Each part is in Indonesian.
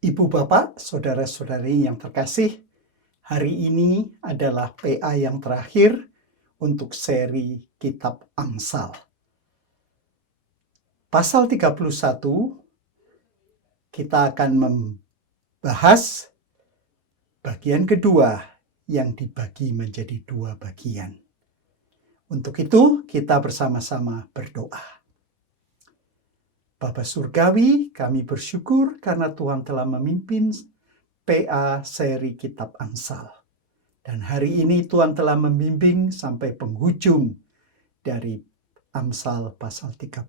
Ibu bapak, saudara-saudari yang terkasih, hari ini adalah PA yang terakhir untuk seri Kitab Amsal. Pasal 31, kita akan membahas bagian kedua yang dibagi menjadi dua bagian. Untuk itu, kita bersama-sama berdoa. Bapa Surgawi, kami bersyukur karena Tuhan telah memimpin PA seri Kitab Amsal. Dan hari ini Tuhan telah membimbing sampai penghujung dari Amsal pasal 31.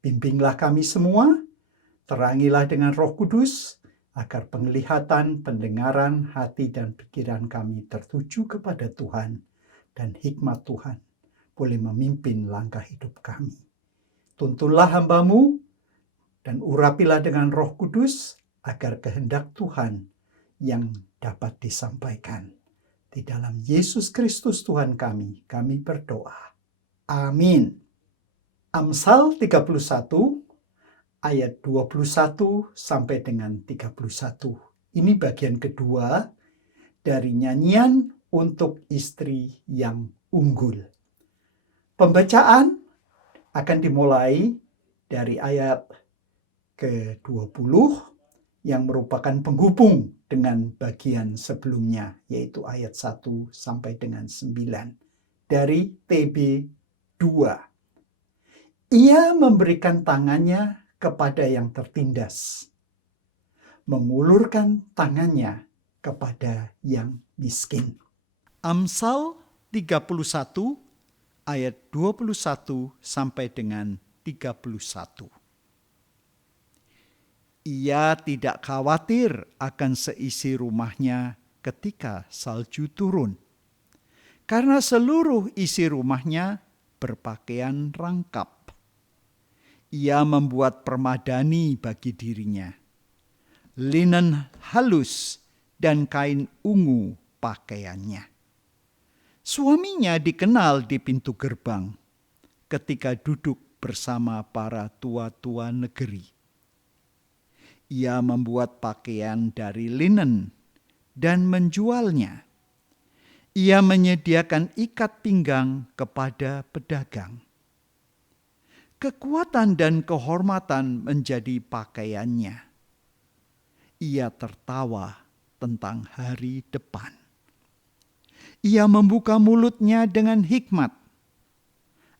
Bimbinglah kami semua, terangilah dengan Roh Kudus, agar penglihatan, pendengaran, hati, dan pikiran kami tertuju kepada Tuhan, dan hikmat Tuhan boleh memimpin langkah hidup kami. Tuntunlah hamba-Mu, dan urapilah dengan Roh Kudus, agar kehendak Tuhan yang dapat disampaikan. Di dalam Yesus Kristus Tuhan kami berdoa. Amin. Amsal 31 ayat 21 sampai dengan 31. Ini bagian kedua dari nyanyian untuk istri yang unggul. Pembacaan akan dimulai dari ayat ke-20 yang merupakan penghubung dengan bagian sebelumnya, yaitu ayat 1 sampai dengan 9 dari TB 2. Ia memberikan tangannya kepada yang tertindas, mengulurkan tangannya kepada yang miskin. Amsal 31 ayat 21 sampai dengan 31. Ia tidak khawatir akan seisi rumahnya ketika salju turun, karena seluruh isi rumahnya berpakaian rangkap. Ia membuat permadani bagi dirinya, linen halus dan kain ungu pakaiannya. Suaminya dikenal di pintu gerbang ketika duduk bersama para tua-tua negeri. Ia membuat pakaian dari linen dan menjualnya. Ia menyediakan ikat pinggang kepada pedagang. Kekuatan dan kehormatan menjadi pakaiannya. Ia tertawa tentang hari depan. Ia membuka mulutnya dengan hikmat.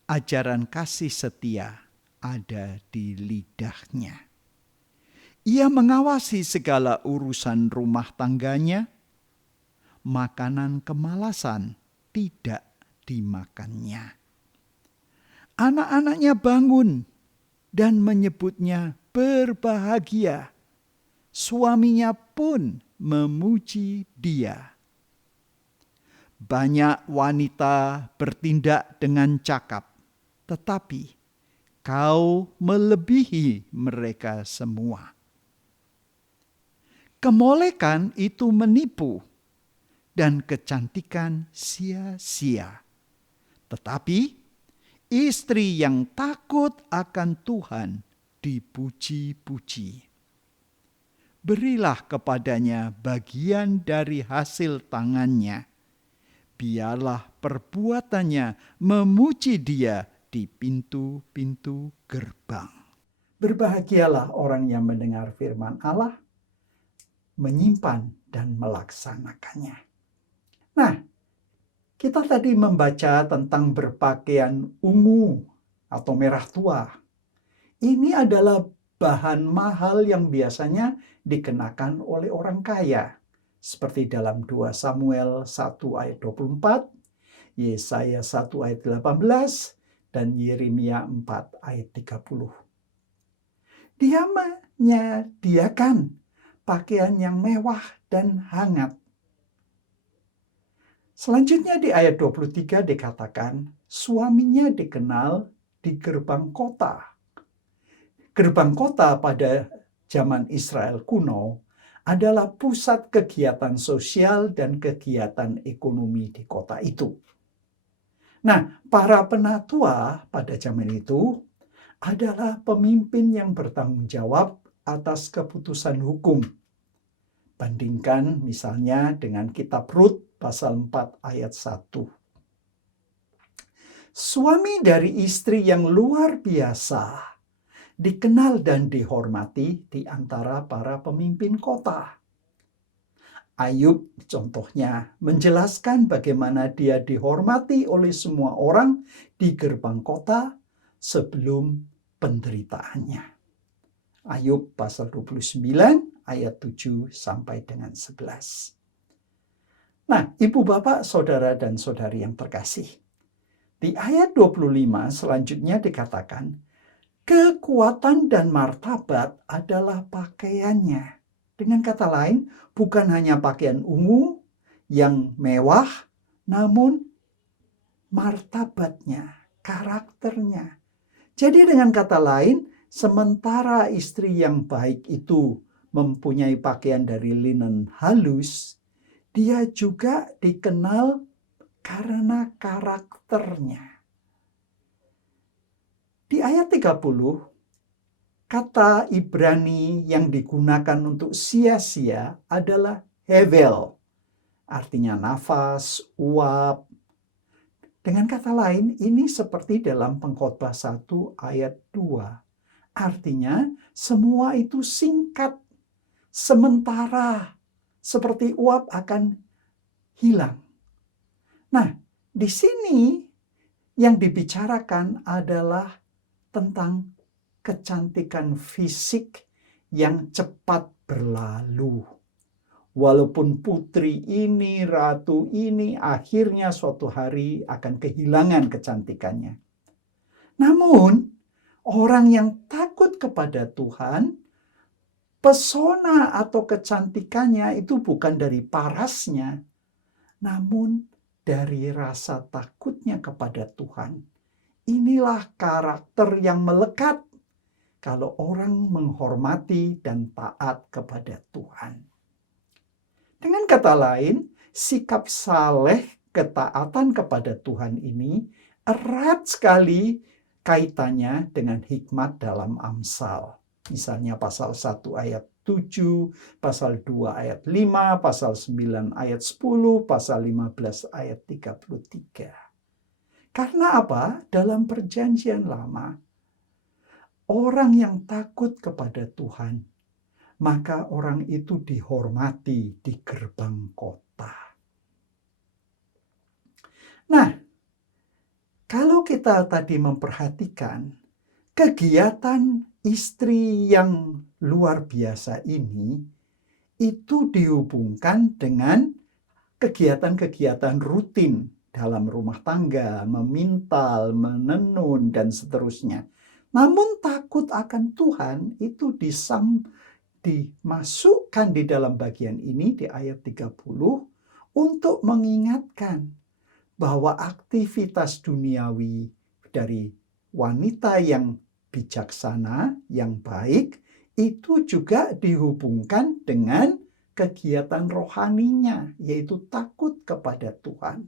Ajaran kasih setia ada di lidahnya. Ia mengawasi segala urusan rumah tangganya. Makanan kemalasan tidak dimakannya. Anak-anaknya bangun dan menyebutnya berbahagia. Suaminya pun memuji dia. Banyak wanita bertindak dengan cakap, tetapi kau melebihi mereka semua. Kemolekan itu menipu, dan kecantikan sia-sia. Tetapi istri yang takut akan Tuhan dipuji-puji. Berilah kepadanya bagian dari hasil tangannya. Biarlah perbuatannya memuji dia di pintu-pintu gerbang. Berbahagialah orang yang mendengar firman Allah, menyimpan dan melaksanakannya. Nah, kita tadi membaca tentang berpakaian ungu atau merah tua. Ini adalah bahan mahal yang biasanya dikenakan oleh orang kaya. Seperti dalam 2 Samuel 1 ayat 24, Yesaya 1 ayat 18, dan Yeremia 4 ayat 30. Dia menyediakan pakaian yang mewah dan hangat. Selanjutnya di ayat 23 dikatakan, suaminya dikenal di gerbang kota. Gerbang kota pada zaman Israel kuno adalah pusat kegiatan sosial dan kegiatan ekonomi di kota itu. Nah, para penatua pada zaman itu adalah pemimpin yang bertanggung jawab atas keputusan hukum. Bandingkan misalnya dengan kitab Rut pasal 4 ayat 1. Suami dari istri yang luar biasa dikenal dan dihormati di antara para pemimpin kota. Ayub contohnya menjelaskan bagaimana dia dihormati oleh semua orang di gerbang kota sebelum penderitaannya. Ayub pasal 29 ayat 7 sampai dengan 11. Nah, Ibu Bapak, Saudara dan Saudari yang terkasih. Di ayat 25 selanjutnya dikatakan, kekuatan dan martabat adalah pakaiannya. Dengan kata lain, bukan hanya pakaian ungu yang mewah, namun martabatnya, karakternya. Jadi dengan kata lain, sementara istri yang baik itu mempunyai pakaian dari linen halus, dia juga dikenal karena karakternya. Di ayat 30, kata Ibrani yang digunakan untuk sia-sia adalah hevel, artinya nafas, uap. Dengan kata lain, ini seperti dalam Pengkhotbah 1 ayat 2. Artinya, semua itu singkat, sementara, seperti uap akan hilang. Nah, di sini yang dibicarakan adalah tentang kecantikan fisik yang cepat berlalu. Walaupun putri ini, ratu ini akhirnya suatu hari akan kehilangan kecantikannya. Namun, orang yang takut kepada Tuhan, pesona atau kecantikannya itu bukan dari parasnya, namun dari rasa takutnya kepada Tuhan. Inilah karakter yang melekat kalau orang menghormati dan taat kepada Tuhan. Dengan kata lain, sikap saleh ketaatan kepada Tuhan ini erat sekali kaitannya dengan hikmat dalam Amsal. Misalnya pasal 1 ayat 7, pasal 2 ayat 5, pasal 9 ayat 10, pasal 15 ayat 33. Karena apa? Dalam Perjanjian Lama, orang yang takut kepada Tuhan, maka orang itu dihormati di gerbang kota. Nah, kalau kita tadi memperhatikan kegiatan istri yang luar biasa ini, itu dihubungkan dengan kegiatan-kegiatan rutin dalam rumah tangga, memintal, menenun, dan seterusnya. Namun takut akan Tuhan itu dimasukkan di dalam bagian ini di ayat 30 untuk mengingatkan bahwa aktivitas duniawi dari wanita yang bijaksana, yang baik, itu juga dihubungkan dengan kegiatan rohaninya, yaitu takut kepada Tuhan.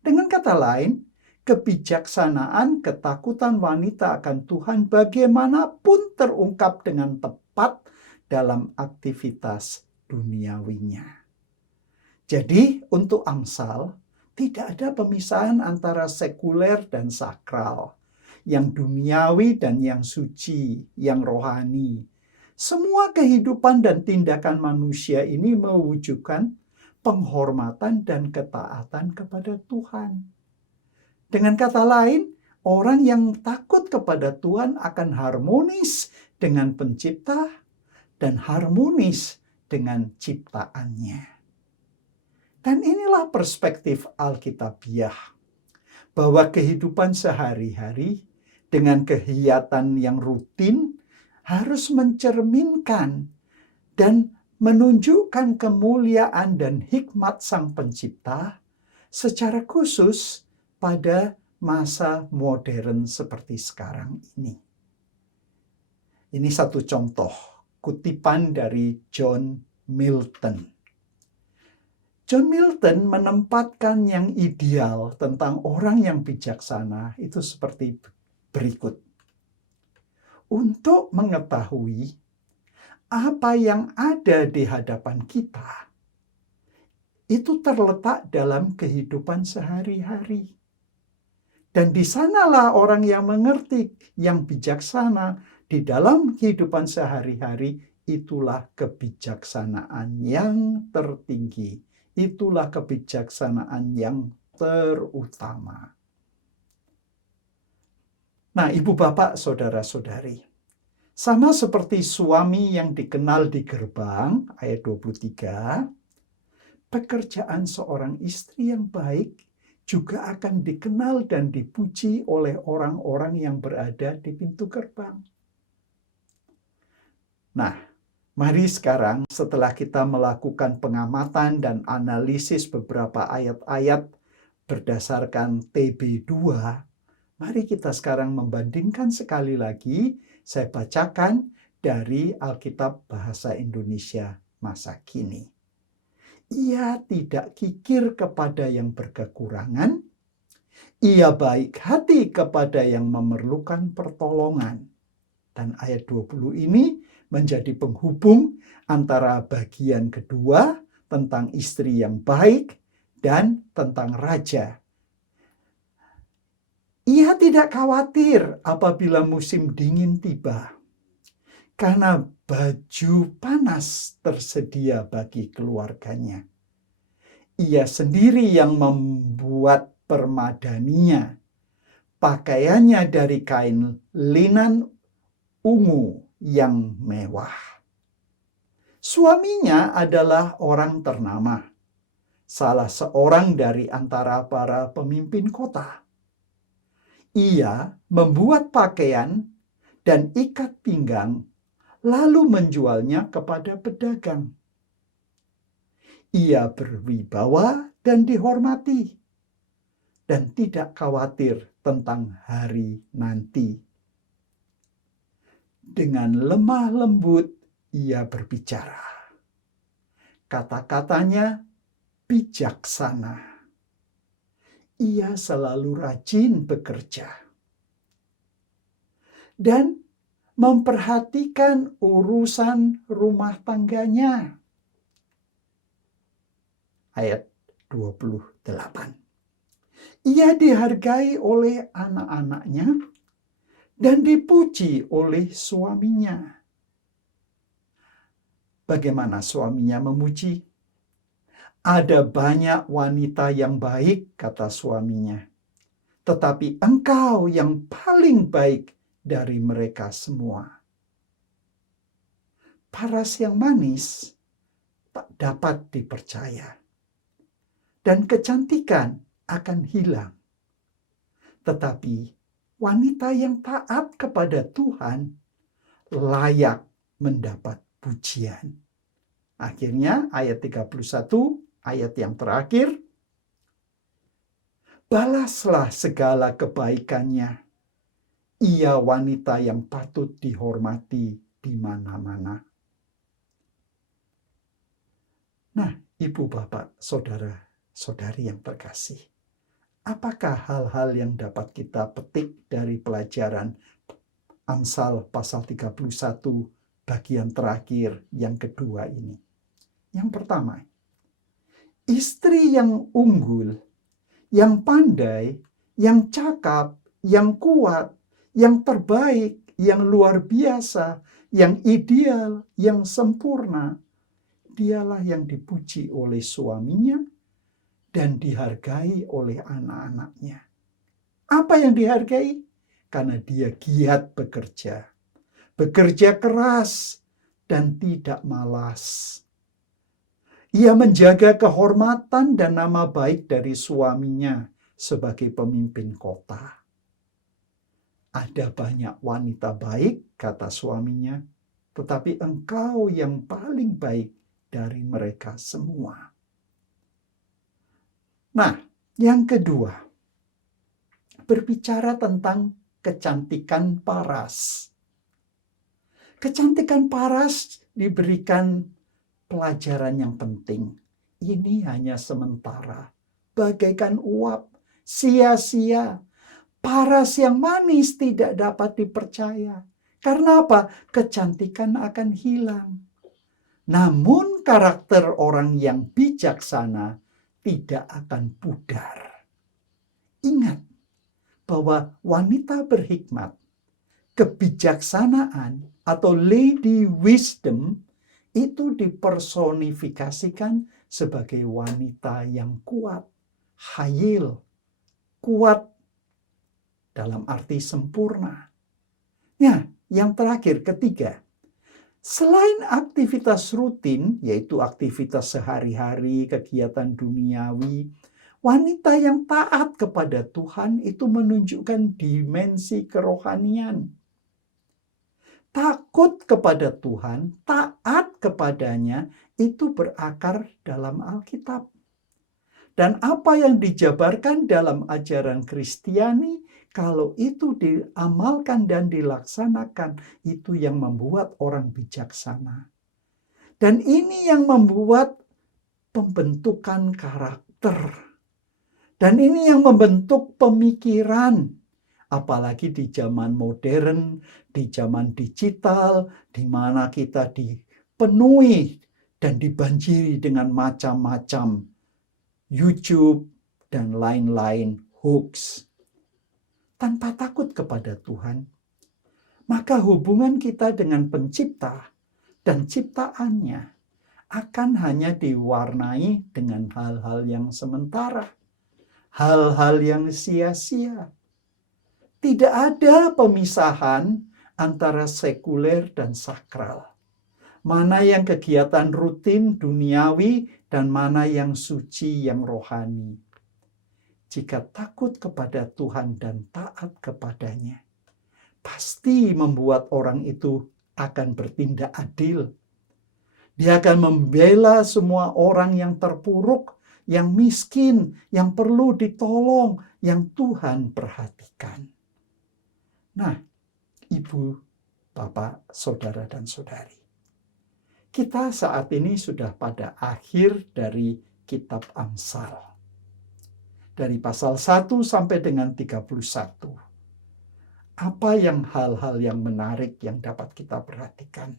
Dengan kata lain, kebijaksanaan, ketakutan wanita akan Tuhan bagaimanapun terungkap dengan tepat dalam aktivitas duniawinya. Jadi untuk Amsal, tidak ada pemisahan antara sekuler dan sakral, yang duniawi dan yang suci, yang rohani. Semua kehidupan dan tindakan manusia ini mewujudkan penghormatan dan ketaatan kepada Tuhan. Dengan kata lain, orang yang takut kepada Tuhan akan harmonis dengan Pencipta dan harmonis dengan ciptaannya. Dan inilah perspektif Alkitabiah, bahwa kehidupan sehari-hari dengan kegiatan yang rutin harus mencerminkan dan menunjukkan kemuliaan dan hikmat Sang Pencipta secara khusus pada masa modern seperti sekarang ini. Ini satu contoh kutipan dari John Milton. John Milton menempatkan yang ideal tentang orang yang bijaksana itu seperti berikut. Untuk mengetahui apa yang ada di hadapan kita itu terletak dalam kehidupan sehari-hari. Dan di sanalah orang yang mengerti, yang bijaksana di dalam kehidupan sehari-hari, itulah kebijaksanaan yang tertinggi. Itulah kebijaksanaan yang terutama. Nah, ibu bapak, saudara-saudari, sama seperti suami yang dikenal di gerbang, ayat 23, pekerjaan seorang istri yang baik juga akan dikenal dan dipuji oleh orang-orang yang berada di pintu gerbang. Nah, mari sekarang setelah kita melakukan pengamatan dan analisis beberapa ayat-ayat berdasarkan TB2, mari kita sekarang membandingkan sekali lagi. Saya bacakan dari Alkitab Bahasa Indonesia masa kini. Ia tidak kikir kepada yang berkekurangan, ia baik hati kepada yang memerlukan pertolongan. Dan ayat 20 ini menjadi penghubung antara bagian kedua tentang istri yang baik dan tentang raja. Ia tidak khawatir apabila musim dingin tiba, karena baju panas tersedia bagi keluarganya. Ia sendiri yang membuat permadaninya, pakaiannya dari kain linan ungu yang mewah. Suaminya adalah orang ternama, salah seorang dari antara para pemimpin kota. Ia membuat pakaian dan ikat pinggang, lalu menjualnya kepada pedagang. Ia berwibawa dan dihormati, dan tidak khawatir tentang hari nanti. Dengan lemah lembut ia berbicara. Kata-katanya bijaksana. Ia selalu rajin bekerja dan memperhatikan urusan rumah tangganya. Ayat 28. Ia dihargai oleh anak-anaknya dan dipuji oleh suaminya. Bagaimana suaminya memuji? Ada banyak wanita yang baik, kata suaminya. Tetapi engkau yang paling baik dari mereka semua. Paras yang manis tak dapat dipercaya. Dan kecantikan akan hilang. Tetapi wanita yang taat kepada Tuhan layak mendapat pujian. Akhirnya ayat 31, ayat yang terakhir. Balaslah segala kebaikannya. Ia wanita yang patut dihormati di mana-mana. Nah, ibu bapak, saudara-saudari yang terkasih. Apakah hal-hal yang dapat kita petik dari pelajaran Amsal pasal 31 bagian terakhir yang kedua ini? Yang pertama, istri yang unggul, yang pandai, yang cakap, yang kuat, yang terbaik, yang luar biasa, yang ideal, yang sempurna, dialah yang dipuji oleh suaminya dan dihargai oleh anak-anaknya. Apa yang dihargai? Karena dia giat bekerja. Bekerja keras dan tidak malas. Ia menjaga kehormatan dan nama baik dari suaminya sebagai pemimpin kota. Ada banyak wanita baik, kata suaminya, tetapi engkau yang paling baik dari mereka semua. Nah, yang kedua, berbicara tentang kecantikan paras. Kecantikan paras diberikan pelajaran yang penting. Ini hanya sementara, bagaikan uap, sia-sia. Paras yang manis tidak dapat dipercaya. Karena apa? Kecantikan akan hilang. Namun karakter orang yang bijaksana tidak akan pudar. Ingat bahwa wanita berhikmat, kebijaksanaan atau Lady Wisdom itu dipersonifikasikan sebagai wanita yang kuat, hayil, kuat dalam arti sempurna. Ya, yang terakhir, ketiga, selain aktivitas rutin, yaitu aktivitas sehari-hari, kegiatan duniawi, wanita yang taat kepada Tuhan itu menunjukkan dimensi kerohanian. Takut kepada Tuhan, taat kepadanya, itu berakar dalam Alkitab. Dan apa yang dijabarkan dalam ajaran Kristiani, kalau itu diamalkan dan dilaksanakan, itu yang membuat orang bijaksana. Dan ini yang membuat pembentukan karakter. Dan ini yang membentuk pemikiran. Apalagi di zaman modern, di zaman digital, di mana kita dipenuhi dan dibanjiri dengan macam-macam YouTube dan lain-lain hoax. Tanpa takut kepada Tuhan, maka hubungan kita dengan Pencipta dan ciptaannya akan hanya diwarnai dengan hal-hal yang sementara, hal-hal yang sia-sia. Tidak ada pemisahan antara sekuler dan sakral. Mana yang kegiatan rutin duniawi dan mana yang suci yang rohani. Jika takut kepada Tuhan dan taat kepadanya, pasti membuat orang itu akan bertindak adil. Dia akan membela semua orang yang terpuruk, yang miskin, yang perlu ditolong, yang Tuhan perhatikan. Nah, Ibu, Bapak, Saudara, dan Saudari, kita saat ini sudah pada akhir dari kitab Amsal. Dari pasal 1 sampai dengan 31. Apa yang hal-hal yang menarik yang dapat kita perhatikan?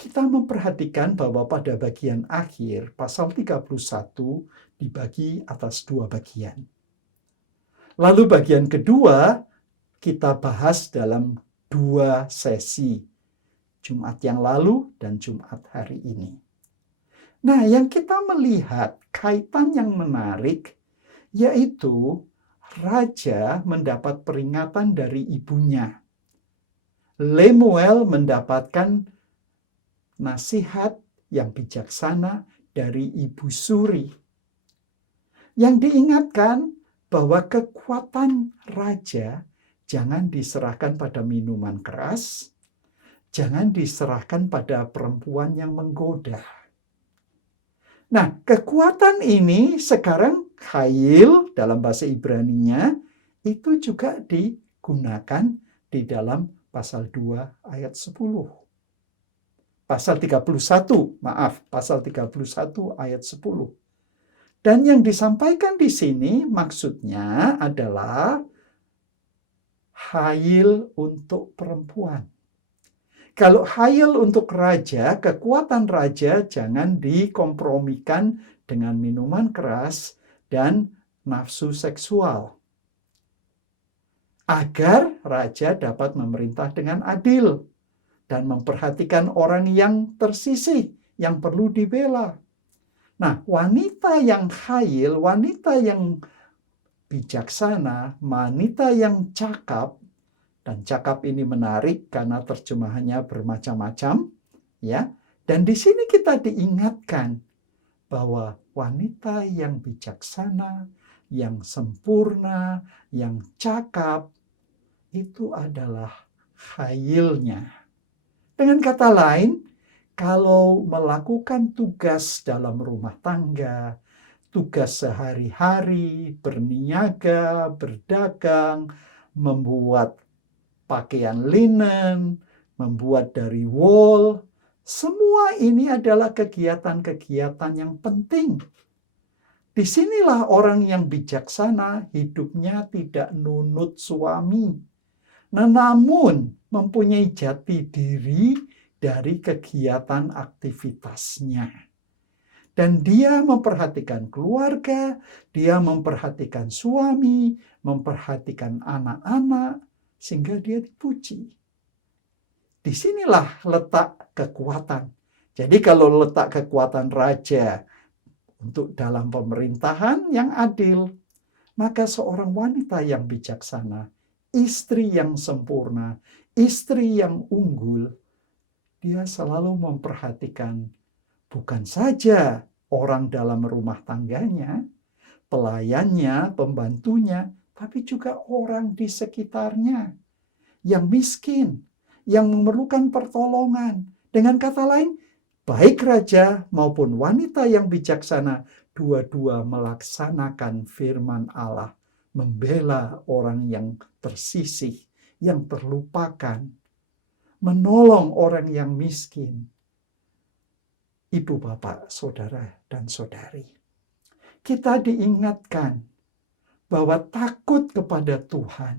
Kita memperhatikan bahwa pada bagian akhir, pasal 31 dibagi atas 2 bagian. Lalu bagian kedua, kita bahas dalam 2 sesi. Jumat yang lalu dan Jumat hari ini. Nah, yang kita melihat kaitan yang menarik, yaitu raja mendapat peringatan dari ibunya. Lemuel mendapatkan nasihat yang bijaksana dari Ibu Suri. Yang diingatkan bahwa kekuatan raja jangan diserahkan pada minuman keras, jangan diserahkan pada perempuan yang menggoda. Nah, kekuatan ini sekarang khayil dalam bahasa Ibrani-nya itu juga digunakan di dalam pasal 2 ayat 10. Pasal 31 ayat 10. Dan yang disampaikan di sini maksudnya adalah khayil untuk perempuan. Kalau khayil untuk raja, kekuatan raja jangan dikompromikan dengan minuman keras dan nafsu seksual. Agar raja dapat memerintah dengan adil dan memperhatikan orang yang tersisih, yang perlu dibela. Nah, wanita yang khayil, wanita yang bijaksana, wanita yang cakap, dan cakap ini menarik karena terjemahannya bermacam-macam, ya. Dan di sini kita diingatkan bahwa wanita yang bijaksana, yang sempurna, yang cakap, itu adalah khayilnya. Dengan kata lain, kalau melakukan tugas dalam rumah tangga, tugas sehari-hari, berniaga, berdagang, membuat pakaian linen, membuat dari wol, semua ini adalah kegiatan-kegiatan yang penting. Disinilah orang yang bijaksana hidupnya tidak nunut suami, namun mempunyai jati diri dari kegiatan aktivitasnya. Dan dia memperhatikan keluarga, dia memperhatikan suami, memperhatikan anak-anak, sehingga dia dipuji. Disinilah letak kekuatan. Jadi kalau letak kekuatan raja untuk dalam pemerintahan yang adil, maka seorang wanita yang bijaksana, istri yang sempurna, istri yang unggul, dia selalu memperhatikan bukan saja orang dalam rumah tangganya, pelayannya, pembantunya, tapi juga orang di sekitarnya yang miskin, yang memerlukan pertolongan. Dengan kata lain, baik raja maupun wanita yang bijaksana, dua-dua melaksanakan firman Allah, membela orang yang tersisih, yang terlupakan, menolong orang yang miskin. Ibu, bapak, saudara, dan saudari, kita diingatkan bahwa takut kepada Tuhan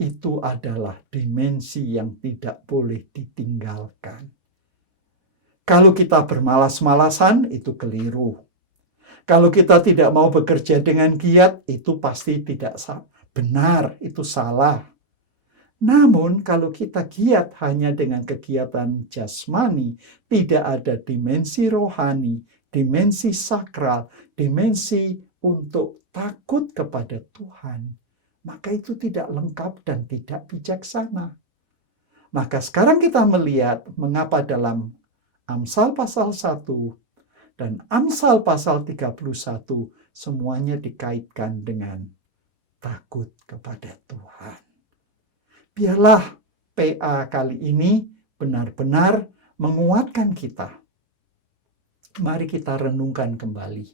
itu adalah dimensi yang tidak boleh ditinggalkan. Kalau kita bermalas-malasan, itu keliru. Kalau kita tidak mau bekerja dengan giat, itu pasti tidak benar, itu salah. Namun kalau kita giat hanya dengan kegiatan jasmani, tidak ada dimensi rohani, dimensi sakral, dimensi untuk takut kepada Tuhan, maka itu tidak lengkap dan tidak bijaksana. Maka sekarang kita melihat mengapa dalam Amsal pasal 1 dan Amsal pasal 31 semuanya dikaitkan dengan takut kepada Tuhan. Biarlah PA kali ini benar-benar menguatkan kita. Mari kita renungkan kembali.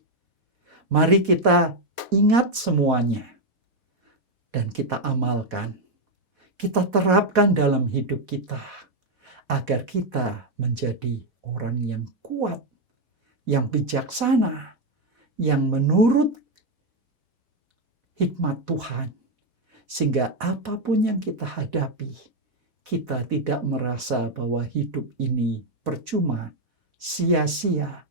Mari kita ingat semuanya. Dan kita amalkan. Kita terapkan dalam hidup kita. Agar kita menjadi orang yang kuat. Yang bijaksana. Yang menurut hikmat Tuhan. Sehingga apapun yang kita hadapi, kita tidak merasa bahwa hidup ini percuma, sia-sia,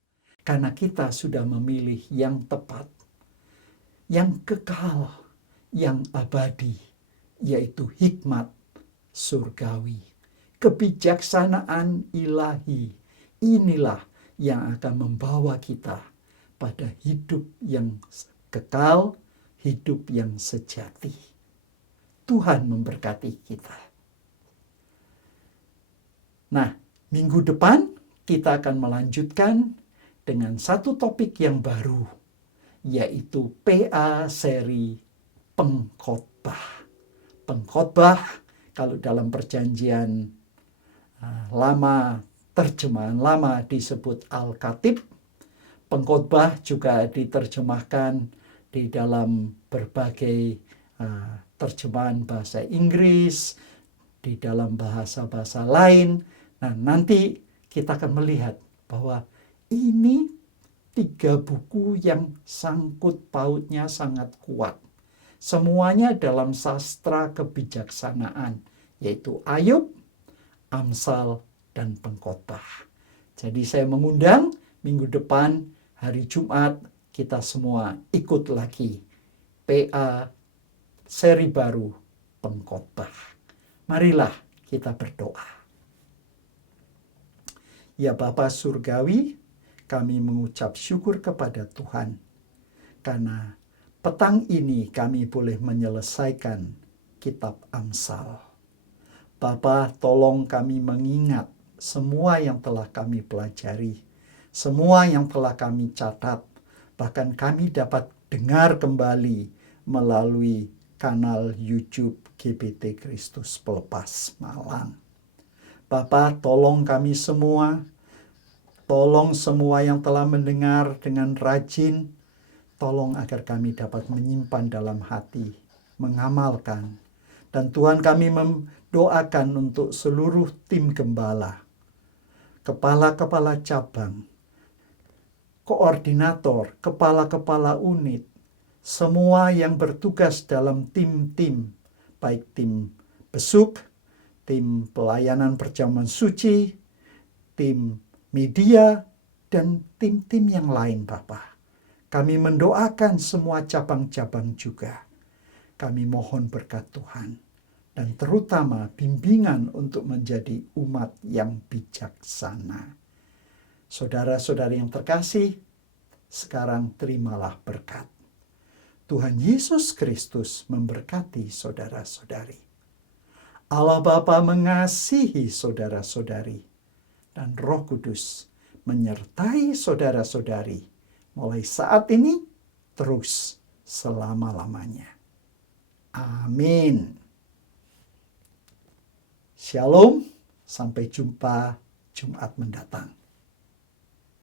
karena kita sudah memilih yang tepat, yang kekal, yang abadi, yaitu hikmat surgawi. Kebijaksanaan ilahi, inilah yang akan membawa kita pada hidup yang kekal, hidup yang sejati. Tuhan memberkati kita. Nah, minggu depan kita akan melanjutkan dengan satu topik yang baru, yaitu PA seri pengkhotbah. Pengkhotbah, kalau dalam perjanjian lama, terjemahan lama disebut Al-Khatib. Pengkhotbah juga diterjemahkan di dalam berbagai terjemahan bahasa Inggris, di dalam bahasa-bahasa lain. Nah, nanti kita akan melihat bahwa ini 3 buku yang sangkut pautnya sangat kuat. Semuanya dalam sastra kebijaksanaan, yaitu Ayub, Amsal, dan Pengkhotbah. Jadi saya mengundang minggu depan, hari Jumat, kita semua ikut lagi PA seri baru Pengkhotbah. Marilah kita berdoa. Ya Bapa Surgawi, kami mengucap syukur kepada Tuhan karena petang ini kami boleh menyelesaikan kitab Amsal. Bapa, tolong kami mengingat semua yang telah kami pelajari, semua yang telah kami catat, bahkan kami dapat dengar kembali melalui kanal YouTube GBT Kristus Pelepas Malang. Bapa, tolong kami semua, tolong semua yang telah mendengar dengan rajin, tolong agar kami dapat menyimpan dalam hati, mengamalkan. Dan Tuhan, kami mendoakan untuk seluruh tim gembala, kepala-kepala cabang, koordinator, kepala-kepala unit, semua yang bertugas dalam tim-tim, baik tim besuk, tim pelayanan perjamuan suci, tim media, dan tim-tim yang lain Bapa. Kami mendoakan semua cabang-cabang juga. Kami mohon berkat Tuhan, dan terutama bimbingan untuk menjadi umat yang bijaksana. Saudara-saudari yang terkasih, sekarang terimalah berkat. Tuhan Yesus Kristus memberkati saudara-saudari. Allah Bapa mengasihi saudara-saudari, dan Roh Kudus menyertai saudara-saudari mulai saat ini terus selama-lamanya. Amin. Shalom, sampai jumpa Jumat mendatang.